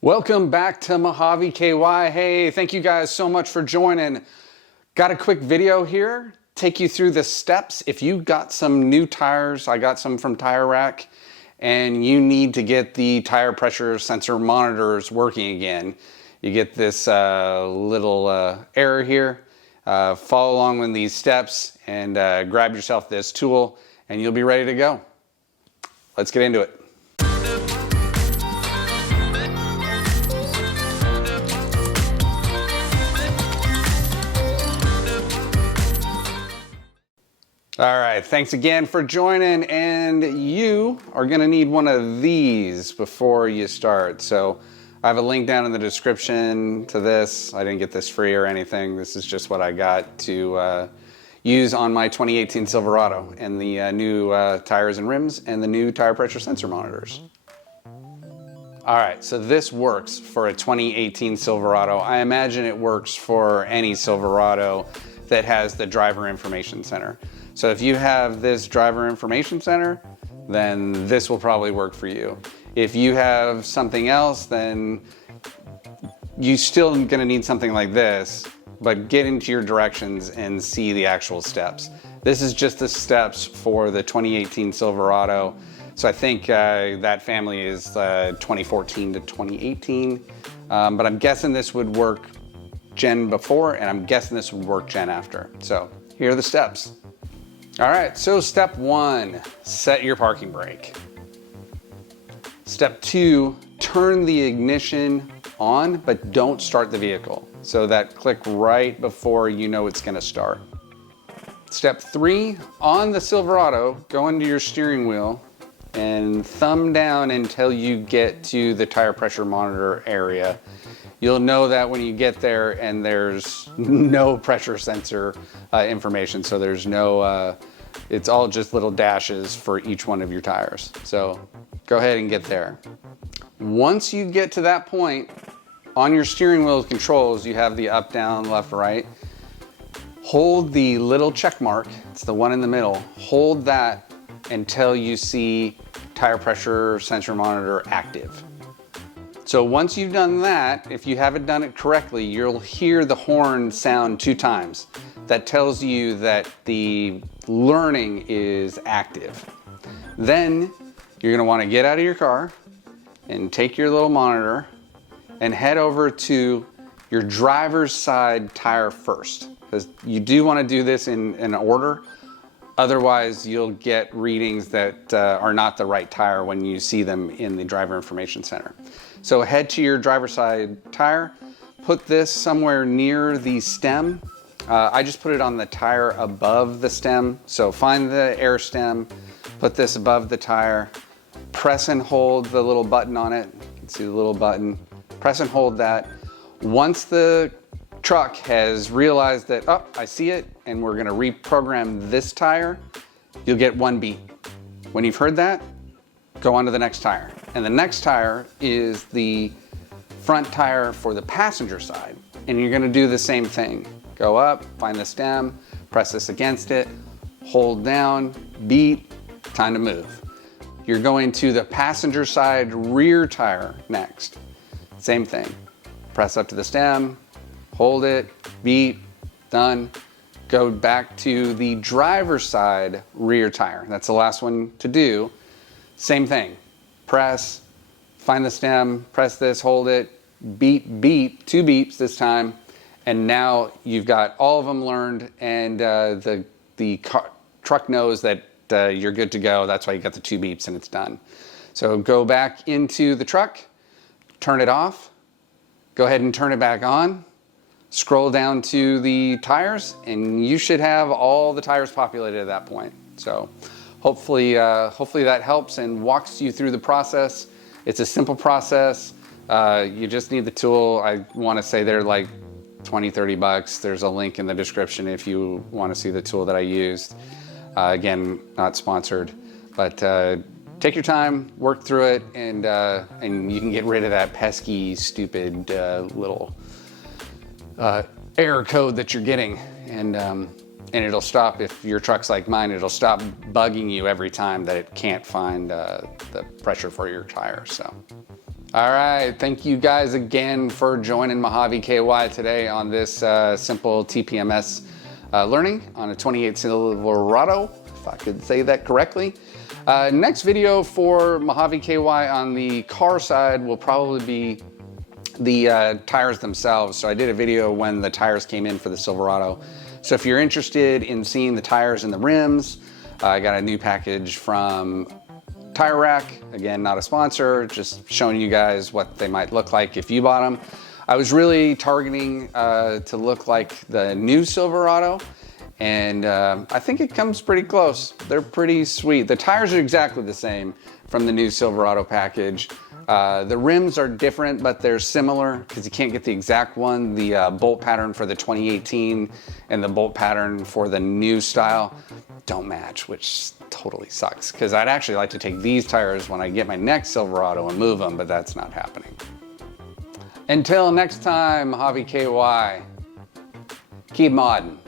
Welcome back to Mojave KY. Hey, thank you guys so much for joining. Got a quick video here, take you through the steps. If you got some new tires, I got some from Tire Rack, and you need to get the tire pressure sensor monitors working again. You get this little error here. Follow along with these steps and grab yourself this tool and you'll be ready to go. Let's get into it. All right, thanks again for joining, and you are gonna need one of these before you start. So I have a link down in the description to this. I didn't get this free or anything. This is just what I got to use on my 2018 Silverado and the new tires and rims and the new tire pressure sensor monitors. All right, so this works for a 2018 Silverado. I imagine it works for any Silverado that has the driver information center. So if you have this driver information center, then this will probably work for you. If you have something else, then you still gonna need something like this, but get into your directions and see the actual steps. This is just the steps for the 2018 Silverado. So I think that family is 2014 to 2018, but I'm guessing this would work gen before, and I'm guessing this would work gen after. So here are the steps. All right, so step one, set your parking brake. Step two, turn the ignition on, but don't start the vehicle. So that click right before you know it's gonna start. Step three, on the Silverado, go into your steering wheel and thumb down until you get to the tire pressure monitor area. You'll know that when you get there and there's no pressure sensor information. So there's no, it's all just little dashes for each one of your tires. So go ahead and get there. Once you get to that point, on your steering wheel controls, you have the up, down, left, right. Hold the little check mark, it's the one in the middle. Hold that until you see tire pressure sensor monitor active. So once you've done that, if you haven't done it correctly, you'll hear the horn sound 2 times. That tells you that the learning is active. Then you're gonna wanna get out of your car and take your little monitor and head over to your driver's side tire first, because you do wanna do this in order. Otherwise, you'll get readings that are not the right tire when you see them in the driver information center. So head to your driver's side tire, put this somewhere near the stem. I just put it on the tire above the stem. So find the air stem, put this above the tire, press and hold the little button on it. You can see the little button. Press and hold that. Once the truck has realized that, oh, I see it, and we're gonna reprogram this tire, you'll get 1 beep. When you've heard that, go on to the next tire. And the next tire is the front tire for the passenger side. And you're gonna do the same thing. Go up, find the stem, press this against it, hold down, beep, time to move. You're going to the passenger side rear tire next. Same thing. Press up to the stem, hold it, beep, done. Go back to the driver's side rear tire. That's the last one to do. Same thing. Press, find the stem, press this, hold it, beep, beep, 2 beeps this time. And now you've got all of them learned, and the truck knows that you're good to go. That's why you got the 2 beeps and it's done. So go back into the truck, turn it off, go ahead and turn it back on, scroll down to the tires, and you should have all the tires populated at that point. So hopefully that helps and walks you through the process. It's a simple process. You just need the tool. I want to say they're like 20, 30 bucks. There's a link in the description if you want to see the tool that I used. Again, not sponsored, but take your time, work through it, and you can get rid of that pesky, stupid little error code that you're getting. And it'll stop, if your truck's like mine, it'll stop bugging you every time that it can't find the pressure for your tire. So All right, thank you guys again for joining Mojave KY today on this simple TPMS learning on a 28 Silverado, if I could say that correctly. Next video for Mojave KY on the car side will probably be the tires themselves. So I did a video when the tires came in for the Silverado. So if you're interested in seeing the tires and the rims, I got a new package from Tire Rack. Again, not a sponsor, just showing you guys what they might look like if you bought them. I was really targeting to look like the new Silverado, and I think it comes pretty close. They're pretty sweet. The tires are exactly the same from the new Silverado package. The rims are different, but they're similar because you can't get the exact one. The bolt pattern for the 2018 and the bolt pattern for the new style don't match, which totally sucks because I'd actually like to take these tires when I get my next Silverado and move them, but that's not happening. Until next time, Mojave KY, keep modding.